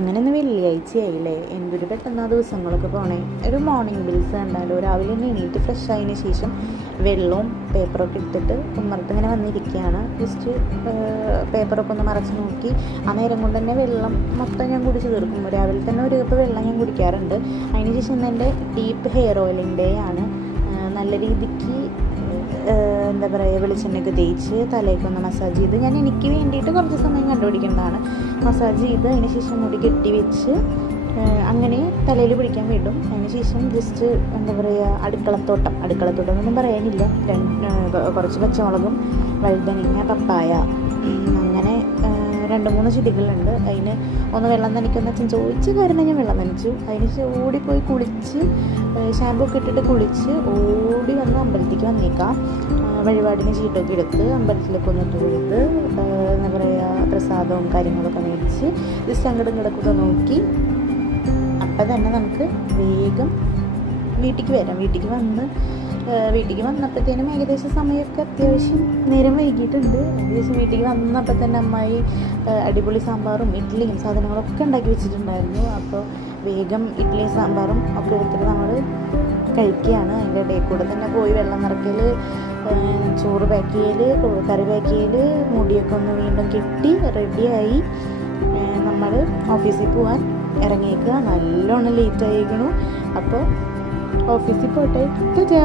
അങ്ങനെ ഒന്ന് വെള്ളിയാഴ്ചയായില്ലേ, എന്തൊരു പെട്ടെന്ന് ആ ദിവസങ്ങളൊക്കെ പോണേ. ഒരു മോർണിംഗ് ബിൽസ് കണ്ടാലോ, രാവിലെ തന്നെ എണീറ്റ് ഫ്രഷ് ആയതിനു ശേഷം വെള്ളവും പേപ്പറൊക്കെ ഇട്ടിട്ട് ഉമ്മറത്ത് ഇങ്ങനെ വന്നിരിക്കുകയാണ്. ജസ്റ്റ് പേപ്പറൊക്കെ ഒന്ന് മറച്ച് നോക്കി ആ നേരം കൊണ്ട് തന്നെ വെള്ളം മൊത്തം ഞാൻ കുടിച്ച് തീർക്കും. രാവിലെ തന്നെ ഒരു കപ്പ് വെള്ളം ഞാൻ കുടിക്കാറുണ്ട്. അതിന് ശേഷം ഇന്ന് എൻ്റെ ഡീപ്പ് ഹെയർ ഓയിലിംഗ് ഡേ ആണ്. നല്ല രീതിക്ക് എന്താ പറയുക, വെളിച്ചെണ്ണയൊക്കെ തേച്ച് തലയൊക്കെ മസാജ് ചെയ്ത് ഞാൻ എനിക്ക് വേണ്ടിയിട്ട് കുറച്ച് സമയം കണ്ടുപിടിക്കേണ്ടതാണ്. മസാജ് ചെയ്ത് അതിന് ശേഷം മുടി കെട്ടി വെച്ച് അങ്ങനെ തലയിൽ പിടിക്കാൻ വിടും. അതിന് ശേഷം ജസ്റ്റ് എന്താ പറയുക, അടുക്കളത്തോട്ടം എന്നൊന്നും പറയാനില്ല, കുറച്ച് പച്ചമുളകും വഴുതനങ്ങ പപ്പായ അങ്ങനെ 2-3 ചെടികളുണ്ട്. അതിന് ഒന്ന് വെള്ളം നനയ്ക്കുന്ന അച്ഛൻ ചോദിച്ച കാരണം ഞാൻ വെള്ളം നനച്ചു. അതിന് ഓടിപ്പോയി കുളിച്ച് ഷാമ്പൂ ഒക്കെ ഇട്ടിട്ട് കുളിച്ച് ഓടി വന്ന് അമ്പലത്തേക്ക് വന്നേക്കാം. വഴിപാടിന് ചീട്ടൊക്കെ എടുത്ത് അമ്പലത്തിലൊക്കെ ഒന്ന് തൊഴുത് എന്താ പറയുക, പ്രസാദവും കാര്യങ്ങളൊക്കെ മേടിച്ച് ജസ്റ്റ് അങ്ങോട്ടും ഇങ്ങോട്ടൊക്കെ നോക്കി അപ്പം തന്നെ നമുക്ക് വേഗം വീട്ടിലേക്ക് വരാം. വീട്ടിലേക്ക് വന്നപ്പോഴത്തേനും ഏകദേശം സമയമൊക്കെ അത്യാവശ്യം നേരം വൈകിയിട്ടുണ്ട്. ഏകദേശം വീട്ടിലേക്ക് വന്നപ്പോൾ തന്നെ അമ്മായി അടിപൊളി സാമ്പാറും ഇഡ്ഡലിയും സാധനങ്ങളൊക്കെ ഉണ്ടാക്കി വെച്ചിട്ടുണ്ടായിരുന്നു. അപ്പോൾ വേഗം ഇഡ്ഡലിയും സാമ്പാറും ഒക്കെ എടുത്തിട്ട് നമ്മൾ കഴിക്കുകയാണ്. അതിൻ്റെ ഇടയിൽ കൂടെ തന്നെ പോയി വെള്ളം നിറയ്ക്കൽ, ചോറ് പാക്ക് ചെയ്യൽ, കറി പാക്ക് ചെയ്യൽ, മുടിയൊക്കെ ഒന്ന് വീണ്ടും കെട്ടി റെഡിയായി നമ്മൾ ഓഫീസിൽ പോകാൻ ഇറങ്ങിയേക്കുക. നല്ലോണം ലേറ്റ് ആയിരിക്കണു. അപ്പോൾ ഓഫീസിൽ പോട്ടെ. ടാറ്റാ.